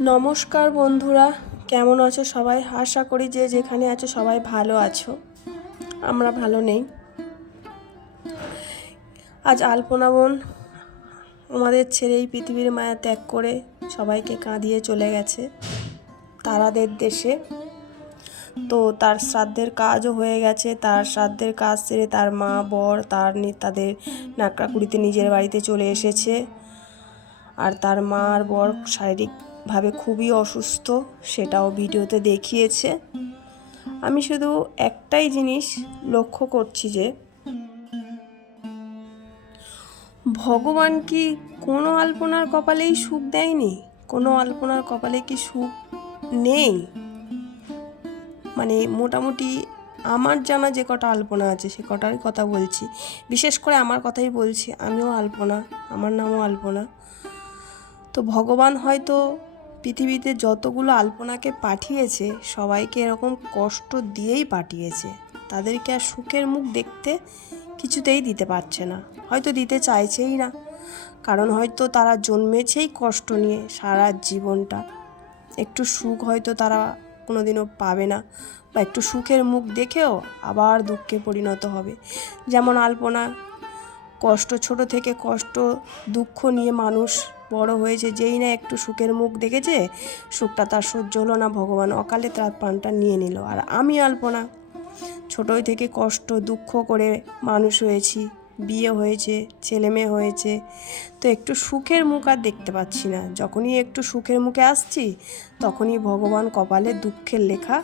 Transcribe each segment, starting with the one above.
নমস্কার বন্ধুরা, কেমন আছো সবাই? আশা করি যে যেখানে আছো সবাই ভালো আছো। আমরা ভালো নেই। আজ আলপনা বোন আমাদের ছেড়ে এই পৃথিবীর মায়া ত্যাগ করে সবাইকে কাঁদিয়ে চলে গেছে তারাদের দেশে। তো তার শ্রাদ্ধের কাজও হয়ে গেছে। তার শ্রাদ্ধের কাজ সেরে তার মা, বর, তার তাদের নাকড়াকুড়িতে নিজের বাড়িতে চলে এসেছে। আর তার মা আর বর শারীরিকভাবে খুবই অসুস্থ, সেটাও ভিডিওতে দেখিয়েছে। আমি শুধু একটাই জিনিস লক্ষ্য করছি যে, ভগবান কি কোনো আলপনার কপালেই সুখ দেয়নি? কোনো আলপনার কপালে কি সুখ নেই? মানে মোটামুটি আমার জানা যে কটা আলপনা আছে, সে কটারই কথা বলছি। বিশেষ করে আমার কথাই বলছি, আমিও আলপনা, আমার নামও আলপনা। তো ভগবান হয়তো পৃথিবীতে যতগুলো আলপনাকে পাঠিয়েছে, সবাইকে এরকম কষ্ট দিয়েই পাঠিয়েছে। তাদেরকে আর সুখের মুখ দেখতে কিছুতেই দিতে পারছে না। হয়তো দিতে চাইছেই না, কারণ হয়তো তারা জন্মেছেই কষ্ট নিয়ে সারা জীবনটা। একটু সুখ হয়তো তারা কোনোদিনও পাবে না, বা একটু সুখের মুখ দেখেও আবার দুঃখে পরিণত হবে। যেমন আলপনা, কষ্ট, ছোট থেকে কষ্ট, দুঃখ নিয়ে মানুষ বড় হয়েছে, যেই না একটু সুখের মুখ দেখেছে, সুখটা তার সহ্য হলো না, ভগবান অকালে তার প্রাণটা নিয়ে নিল। আর আমি আলপনা, ছোটোই থেকে কষ্ট, দুঃখ করে মানুষ হয়েছি, বিয়ে হয়েছে, ছেলে মেয়ে হয়েছে, তো একটু সুখের মুখ আর দেখতে পাচ্ছি না। যখনই একটু সুখের মুখে আসছি, তখনই ভগবান কপালে দুঃখের লেখা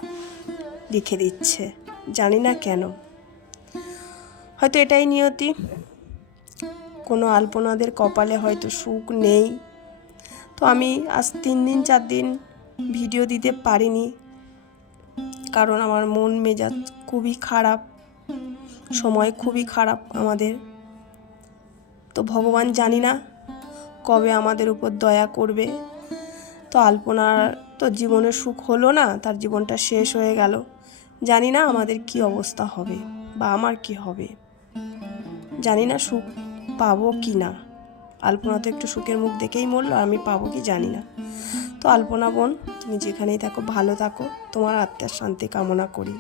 লিখে দিচ্ছে। জানি না কেন। হয়তো এটাই নিয়তি। কোনো আলপনাদের কপালে হয়তো সুখ নেই। তো আমি আজ তিন দিন, চার দিন ভিডিও দিতে পারিনি। কারণ আমার মন মেজাজ খুবই খারাপ, সময় খুবই খারাপ আমাদের। তো ভগবান জানি না কবে আমাদের উপর দয়া করবে। তো আলপনার তো জীবনে সুখ হলো না, তার জীবনটা শেষ হয়ে গেল। জানি না আমাদের কি অবস্থা হবে বা আমার কি হবে। জানি না সুখ পাবো কি না? আলপনা তো একটু সুখের মুখ দেখেই মরলো আমি পাবো কি জানি না। তো আলপনা বোন, তুমি যেখানেই থাকো, ভালো থাকো। তোমার আত্মার শান্তি কামনা করি।